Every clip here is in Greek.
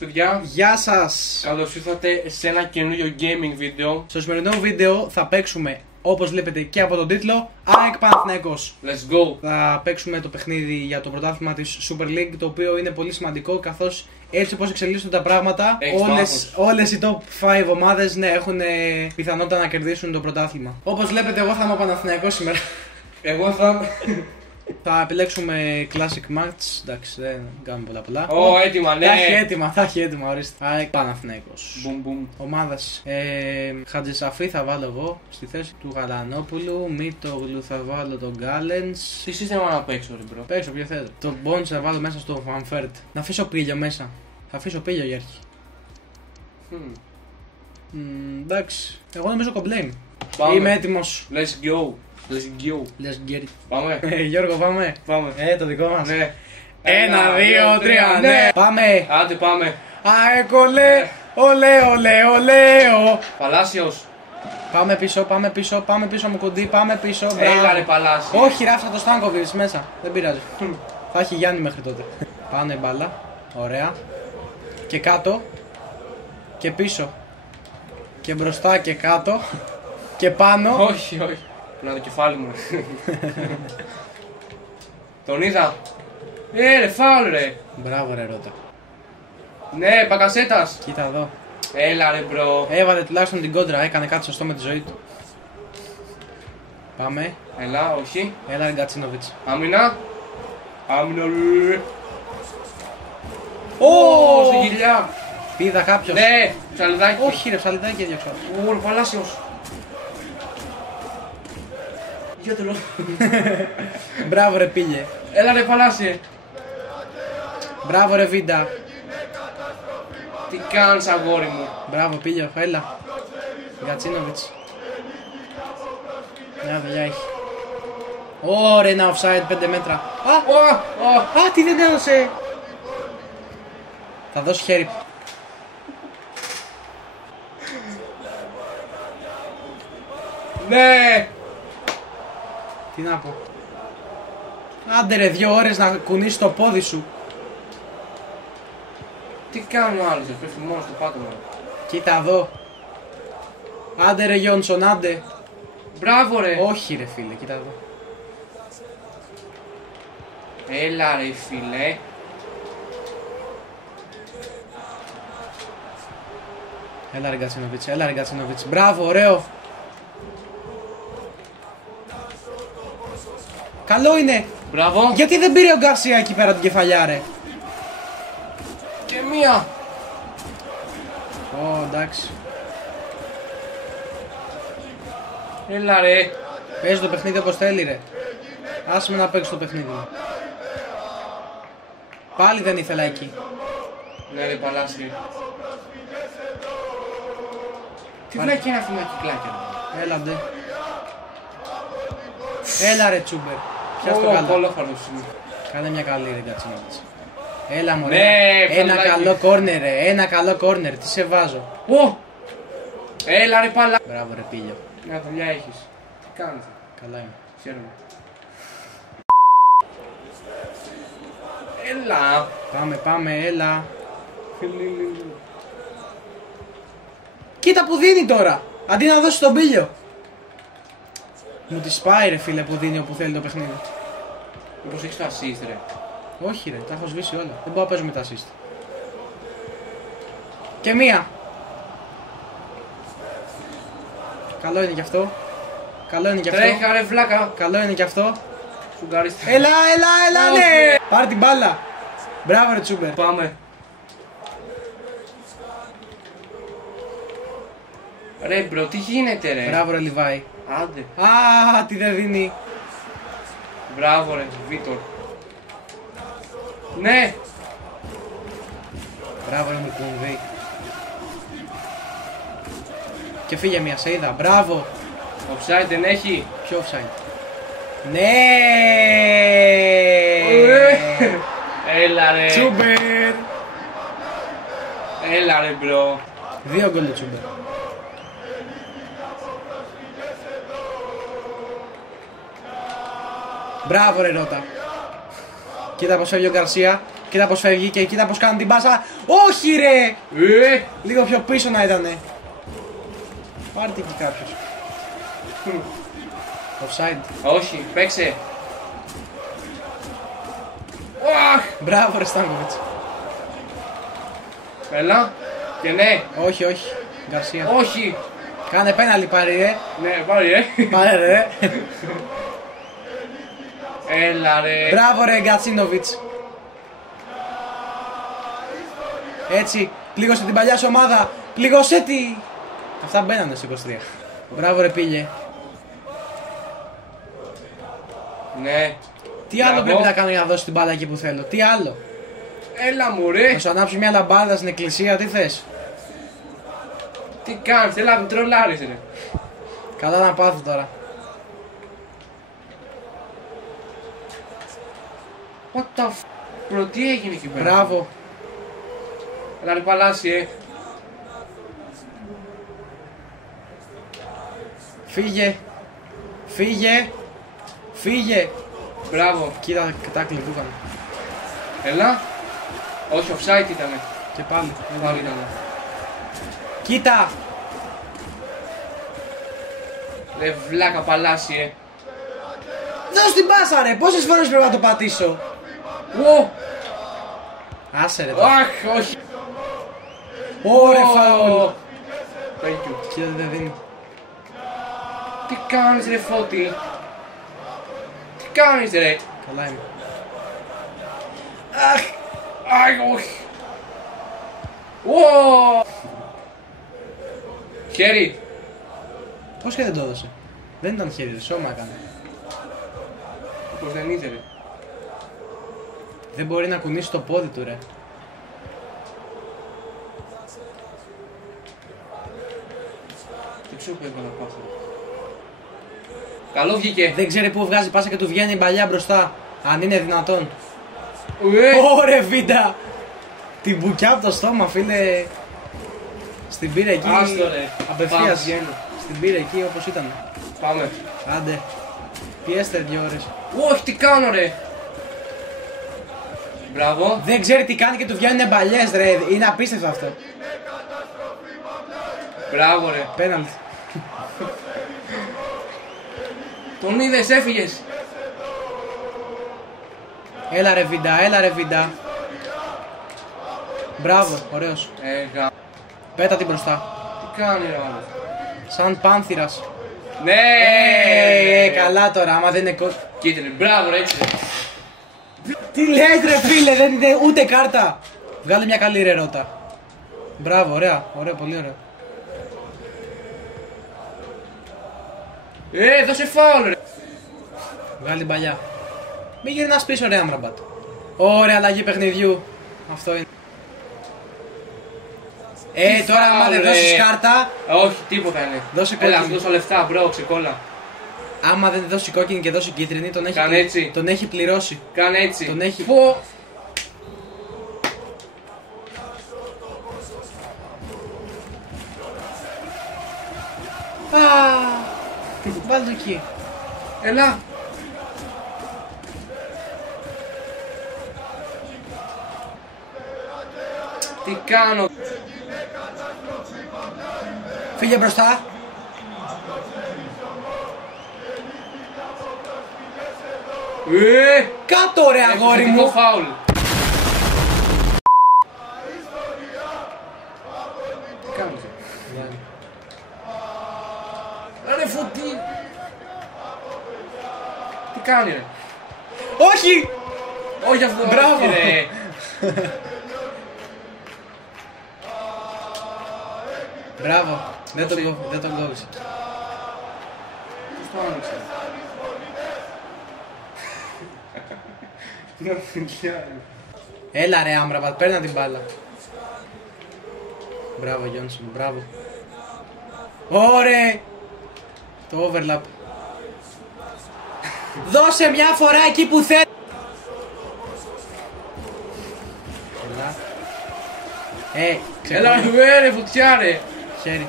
παιδιά. Γεια σας. Καλώς ήρθατε σε ένα καινούριο gaming βίντεο. Στο σημερινό βίντεο θα παίξουμε, όπως βλέπετε και από τον τίτλο, ΑΕΚ Παναθηναϊκός. Let's go. Θα παίξουμε το παιχνίδι για το πρωτάθλημα της Super League, το οποίο είναι πολύ σημαντικό, καθώς έτσι όπως εξελίσσονται τα πράγματα, όλες οι top 5 ομάδες έχουν πιθανότητα να κερδίσουν το πρωτάθλημα. Όπως βλέπετε, εγώ θα είμαι ο Παναθηναϊκός σήμερα. Εγώ θα... Θα επιλέξουμε classic match, εντάξει, δεν κάνουμε πολλά. Έτοιμα, ναι. Θα έχει έτοιμα, ορίστε. ΑΕΚ Παναθηναϊκός. Μπουμ. Ομάδας. Χατζησαφή θα βάλω εγώ στη θέση του Γαλανόπουλου. Μήτογλου θα βάλω τον Γκάλενς. Τι σύστημα να παίξω, ρε μπρο. Παίξω, ποιο θέλετε. Τον Μπόντς θα βάλω μέσα στο Φανφέρτ. Να αφήσω πύλιο μέσα. Θα αφήσω πύλιο για αρχή. Εντάξει. Εγώ νομίζω κομπλέιμ. Είμαι έτοιμος. Let's go. Let's get it. Πάμε. Γιώργο, πάμε. Πάμε. Το δικό μας. Ναι. 1, 2, 3, ναι. Πάμε. Άντε πάμε. ΑΕΚ, ολέ. Παλάσιος. Πάμε πίσω μου κοντί, πάμε πίσω. Έλα ρε Παλάσιο. Όχι, ράφτα το Στάνκοβιτς μέσα. Δεν πειράζει. Θα έχει Γιάννη μέχρι τότε. Πάνω η μπάλα. Ωραία. Και κάτω. Και πίσω. Και μπροστά και κάτω. Και πάνω. Όχι. Να το κεφάλι μου. Τον είδα. Ρε φάουλ ρε. Μπράβο ρε Ρώτα. Ναι, Μπακασέτας. Κοίτα εδώ. Έλα ρε μπρο. Έβαλε τουλάχιστον την κόντρα, έκανε κάτι σωστό με τη ζωή του. Πάμε. Έλα, όχι. Έλα ρε Γκατσίνοβιτς. Άμυνα. Ρε. Ω! Στη γυλιά. Πήδα κάποιος. Ναι, ψαλιδάκι. Όχι ρε, ψαλιδάκι έδιωξα. Ρε Παλάσιος. Για το λόγο. Μπράβο ρε Πίλε. Έλα ρε Παλάσιε. Μπράβο ρε Βίντα. Τι κάνεις αγόρι μου. Μπράβο Πίλιο, έλα. Γκατσίνοβιτς. Μια δουλειά έχει. Ωραία, ένα offside 5 μέτρα. Α, τι δεν έδωσε. Θα δώσει χέρι. Ναι. Τι να πω. Άντε ρε 2 ώρες να κουνήσεις το πόδι σου. Τι κάνει ο άλλος, πέφτει μόνο στο πάτωμα. Κοίτα εδώ. Άντε ρε Γιόνσον, άντε. Μπράβο ρε. Όχι ρε φίλε, κοίτα εδώ. Έλα ρε φίλε. Έλα ρε Γκατσίνοβιτς, μπράβο, ωραίο. Καλό είναι. Μπράβο. Γιατί δεν πήρε ο Γκαρσία εκεί πέρα την κεφαλιά ρε. Και μία. Εντάξει. Έλα ρε. Παίζει το παιχνίδι όπως θέλει ρε. Άσε με να παίξει το παιχνίδι μου. Πάλι δεν ήθελα εκεί. Ναι ρε Παλάσι. Τι βλέπει ένα αυτή με κυκλάκια. Έλαντε. Έλα ρε Τσούμπερ. Πιάσ' το καλά. Κολόφαρδος είναι. Κάνε μια καλή ρε Γκατσίνοβιτς. Έλα μωρέ. Ναι, ένα φαλάκι. καλό κόρνερ ρε. Ένα καλό κόρνερ. Τι σε βάζω. Έλα ρε Παλά. Μπράβο ρε Πίλιο. Μια δουλειά έχεις. Τι κάνετε. Καλά είμαι. Χαίρομαι. Έλα. Πάμε, έλα. Κοίτα που δίνει τώρα. Αντί να δώσει τον Πίλιο. Μου τη σπάει ρε φίλε που δίνει όπου θέλει το παιχνίδι. Μήπως έχεις το assist ρε. Όχι ρε, τα έχω σβήσει όλα. Δεν μπορώ να παίζω με τα assist. Και μία. Καλό είναι κι αυτό. Τρέχα ρε βλάκα. Καλό είναι κι αυτό. Σουγκαρίστα. Έλα, ναι. Πάρ' την μπάλα. Μπράβο ρε Τσούμπερ. Πάμε. Ρε μπρο, τι γίνεται ρε. Μπράβο ρε Λιβάη. Άντε. Α, τι δεν δίνει. Μπράβο ρε, Βίτορ. Ναι. Μπράβο ρε Μικουνδί. Και φύγε μια, σε είδα. Μπράβο. Offside δεν έχει. Ποιο offside. Ναι. Έλα ρε. Τσούμπερ. Έλα ρε μπρο. 2 γκολ το Τσούμπερ. Μπράβο ρε Ρώτα. Κοίτα πως φεύγει ο Γκαρσία. Κοίτα πως φεύγει και κοίτα πως κάνουν την πάσα. Όχι ρε! Λίγο πιο πίσω να ήτανε. Πάρτε εκεί κάποιος. Offside. Όχι, παίξε. Μπράβο ρε Στάνκοβιτς. Έλα. Και ναι. Όχι, όχι. Γκαρσία. Όχι. Κάνε πέναλι πάρει ρε. Ναι, πάρει ρε. Πάρε ρε. Έλα ρε. Μπράβο ρε Γκατσίνοβιτς. Έτσι, πλήγωσε την παλιά σου ομάδα. Πλήγωσε τη. Αυτά μπαίνανε στο 23. Μπράβο ρε Πίλε. Ναι. Τι άλλο πρέπει να κάνω για να δώσω την μπάλα εκεί που θέλω. Τι άλλο. Έλα μου ρε. Να σου ανάψω μια λαμπάδα στην εκκλησία, τι θες. Τι κάνεις, έλα με τρολάρεις ρε. Καλά να πάθω τώρα. What the f... Bro, τι έγινε εκεί πέρα. Μπράβο. Έλα ρε Παλάσι, Φύγε. Φύγε. Φύγε. Μπράβο. Κοίτα, τάκλι που είχαμε. Έλα. Όχι, offside ήτανε. Και πάλι. Πάλι ήτανε. Κοίτα. Ρε βλάκα Παλάσι, Δώσ' την πάσα ρε. Πόσες φορές πρέπει να το πατήσω. Άσε ρε. Αχ, όχι. Ωραία φάουλ. Thank you. Κοίτα δεν δίνει. Τι κάνεις ρε Φώτη. Τι κάνεις ρε. Καλά είμαι. Αχ. Αχ, όχι. Wow. Χέρι. Πώς και δεν το έδωσε. Δεν ήταν χέρι, ρε, σώμα έκανε. Πώς δεν είδε ρε. Δεν μπορεί να κουνήσει το πόδι του ρε. Δεν ξέρω που έβαλα πάσα. Καλό βγήκε. Δεν ξέρει πού βγάζει πάσα και του βγαίνει η παλιά μπροστά. Αν είναι δυνατόν. Ουε. Ωρε βίντα. Την μπουκιά από το στόμα φίλε. Στην πήρε εκεί. Άστο ρε. Απευθείας. Βγαίνω. Στην πήρε εκεί όπως ήταν. Πάμε. Άντε. Πιέστε 2 ώρες. Όχι, τι κάνω ρε. Μπράβο. Δεν ξέρει τι κάνει και του βγαίνουν μπαλιές ρε. Είναι απίστευτο αυτό. Μπράβο ρε. Πέναλτι. Τον είδες, έφυγες. Έλα ρε βίντα, έλα ρε βίντα. Μπράβο, ωραίος. Πέτα την μπροστά. Τι κάνει ρε άλλο. Σαν πάνθυρας. Ναι. Καλά τώρα, άμα δεν είναι Κίτρινη, μπράβο ρε, έτσι. Τι λες ρε φίλε, δεν είναι ούτε κάρτα. Βγάλε μια καλή ρε ρότα. Μπράβο, ωραία, ωραία, πολύ ωραία. Δώσε φάουλ ρε. Βγάλε την παλιά. Μην γυρνάς πίσω ρε Άμραμπατ. Ωραία αλλαγή παιχνιδιού. Αυτό είναι. Τώρα άμα δεν δώσεις κάρτα. Όχι, τίποτα είναι. Δώσε κόκκινη. Έλα, δώσα λεφτά, μπρο, ξεκόλα. Άμα δεν δώσει κόκκινη και δώσει κίτρινη, τον έχει πληρώσει. Κάνε έτσι. Τον έχει. Πω. Βάλ' το εκεί. Έλα. Τι κάνω. Φύγε μπροστά. Κάτω ρε αγόρι μου. Φάουλ. Τι κάνεις. Ρε Φωτή. Τι κάνει ρε. Όχι. Όχι αυτό. Μπράβο. Όχι, ρε. Μπράβο. Δεν τον κόβεις. Πώς το άνοιξε. Έλα ρε Άμραμπατ, παίρνα την μπάλα. Μπράβο Γιόνσον, μπράβο. Ωραία. Το overlap. Δώσε μια φορά εκεί που θέλει. Έλα. Έλα ρε φωτιά ρε. Χέρι.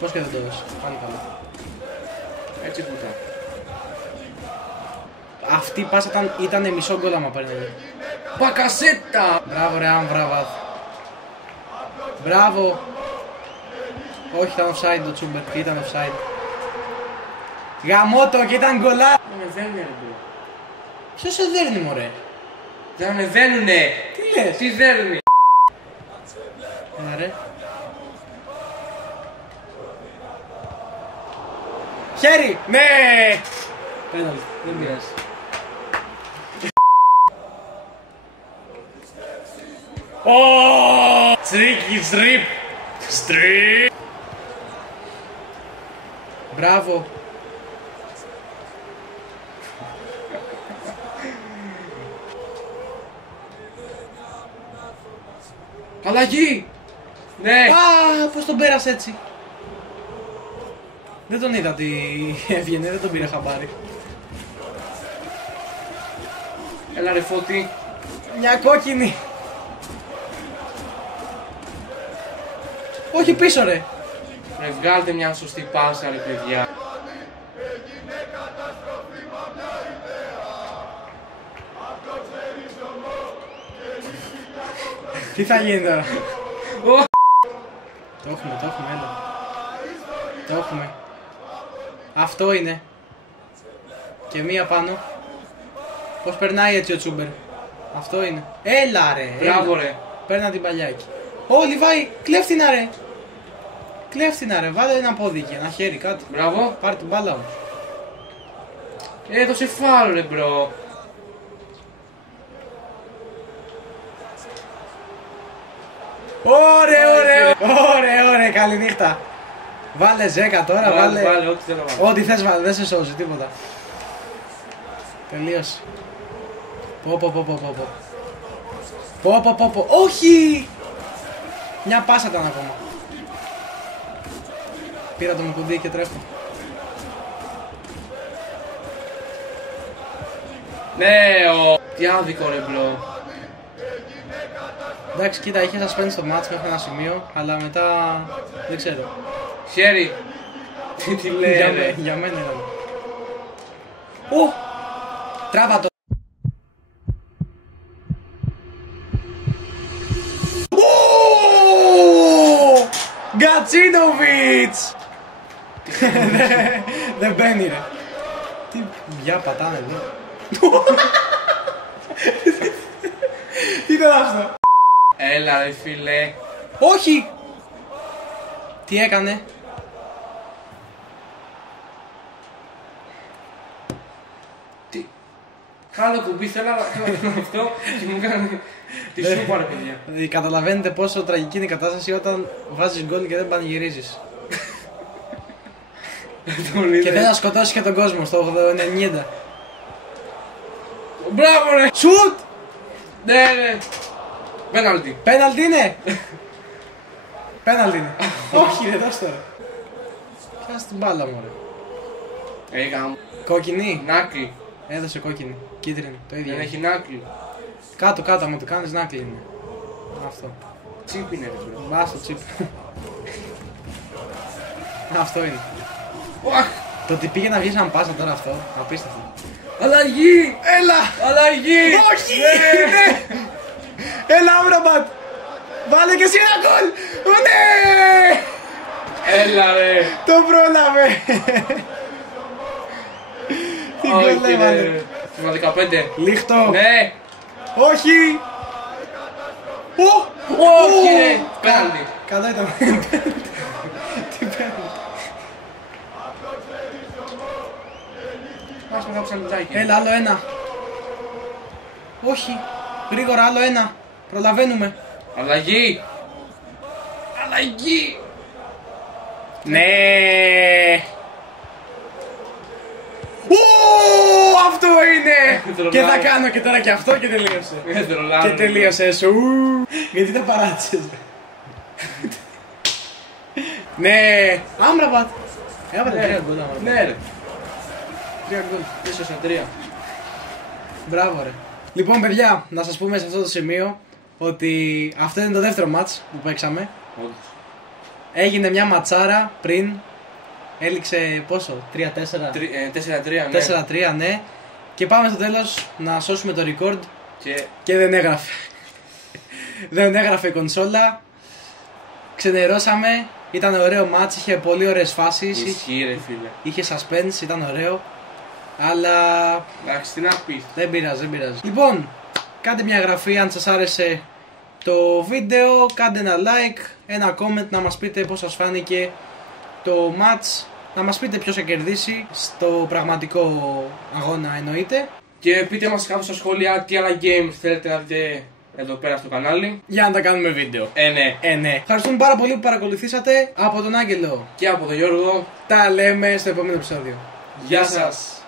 Πώς και δεν το δώσει. Πάλι καλά. Έτσι φωτιά. Αυτή η πάσα ήταν μισό γκολ άμα παίρναγε. Μπακασέτα! Μπράβο ρε Άμβραβαθ. Μπράβο. Όχι, ήταν offside το Τσούμπερ. Ήταν offside. Γαμώτο και ήταν γκολά. Δεν δέρνει ρε μπρο. Ποιος σε δέρνει μωρέ? Δεν δέρνουνε. Τι λες? Τι δέρνει? Έλα ρε. Χέρι! Ναι! Πέναλτι. Δεν πειράζει. Τσρίκι, στριπ. Στριπ. Μπράβο. Αλλαγή! Ναι! Α, πώς τον πέρασε έτσι? Δεν τον είδα ότι έβγαινε, δεν τον πήρε χαμπάρι. Έλα ρε Φώτη. Μια κόκκινη. Όχι πίσω ρε. Ρε βγάλτε μια σωστή πάσα ρε παιδιά. Τι θα γίνει τώρα? Ω! Το έχουμε, έλα. Το έχουμε. Αυτό είναι. Και μία πάνω. Πώς περνάει έτσι ο Τσούμπερ? Αυτό είναι. Έλα ρε. Μπράβο έλα. ρε. Παίρνα την παλιάκι. Ω Λιβάη, κλέφτηνα ρε. Κλέφτηνα ρε, βάλε ένα πόδι και ένα χέρι κάτω. Μπράβο. Πάρε την μπάλα όμως. Έδωσε φάουλ ρε μπρο. Ωραία, καληνύχτα. Βάλε 10 τώρα, βάλε. Βάλε ό,τι θέλω να βάλω. Ό,τι θες βάλε, δεν σε σώζει τίποτα. Τελείωσε. Πω. Όχι! Μια πάσα ήταν ακόμα. Πήρα το κουντί και τρέχω. Ναι, τι άδικο ρε μπρο. Εντάξει, κοίτα, είχε suspense στο μάτς μέχρι ένα σημείο, αλλά μετά δεν ξέρω. Χέρι. Τι λέει ρε. Για μένα ήταν. Ω! Τράβα το. Γκατσίνοβιτς! Δεν μπαίνει ρε. Τι γεια πατάνε εδώ. Τι ήταν αυτό? Έλα ρε φίλε. Όχι! Τι έκανε? Τι. Χάλο κουμπί, θέλω να κάνω αυτό και μου κάνει τη σούπα ρε παιδιά. Καταλαβαίνετε πόσο τραγική είναι η κατάσταση όταν βάζεις γκολ και δεν πανηγυρίζεις. Και θέλει να σκοτώσει και τον κόσμο στο 90. Μπράβο ρε. Σουτ! Ναι. Πέναλτι. Πέναλτι είναι! Πέναλτι είναι. Όχι ρε, δώσ' τώρα. Πιάσε την μπάλα μου ρε. Έκανα Κόκκινη. νάκλι. Έδωσε κόκκινη. Κίτρινη. Το ίδιο. Δεν έχει νάκλι. Κάτω, άμα το κάνεις νάκλι είναι. Αυτό. Τσίπ είναι ρε μπρο. Μπας το τσίπ. Αυτό είναι. Ουαχ. Το ότι πήγε να βγει σαν πάσα τώρα αυτό. Απίστευτο. Αλλαγή. Έλα! Αλλαγή. Όχι! Ναι! Έλα, Άμραμπατ! Βάλε και εσύ ένα γκολ! Ναι! Έλα ρε. Το πρόλαβε! Τι γκολ έβαλε! Στα 15. Λίχτο! Ναι. Όχι! Όχι ρε. Πέναλτι. Καλά ήταν. Τι πέναλτι. Ας με κάψει λιτάκι. Έλα, άλλο ένα. Όχι. Γρήγορα, άλλο ένα. Προλαβαίνουμε. Αλλαγή. Αλλαγή. Ναι. Αυτό είναι. Και θα κάνω και τώρα και αυτό και τελείωσε. Και τελείωσε. Γιατί δεν παράτησες? Ναι. Άμραμπατ. Έβαλε 3 γκολ. Ναι ρε. 3 γκολ. Πίσω στα 3. Μπράβο ρε. Λοιπόν παιδιά, να σας πούμε σε αυτό το σημείο ότι αυτό είναι το δεύτερο μάτς που παίξαμε. Έγινε μια ματσάρα πριν. Έληξε πόσο? 3-4. 4-3 ναι. 4-3 ναι. Και πάμε στο τέλος να σώσουμε το record Και δεν έγραφε. Δεν έγραφε η κονσόλα. Ξενερώσαμε. Ήταν ωραίο μάτς, είχε πολύ ωραίες φάσεις. Ισχύει ρε φίλε. Είχε suspense, ήταν ωραίο. Αλλά εντάξει, τι να πεις. Δεν πειράζει. Λοιπόν, κάντε μια εγγραφή αν σας άρεσε το βίντεο. Κάντε ένα like, ένα comment να μας πείτε πώς σας φάνηκε το match. Να μας πείτε ποιος θα κερδίσει στο πραγματικό αγώνα εννοείται. Και πείτε μας κάπου στα σχόλια τι άλλα games θέλετε να δείτε εδώ πέρα στο κανάλι. Για να τα κάνουμε βίντεο. Ναι. Ευχαριστούμε πάρα πολύ που παρακολουθήσατε. Από τον Άγγελο και από τον Γιώργο. τα λέμε στο επόμενο επεισόδιο. Γεια σας.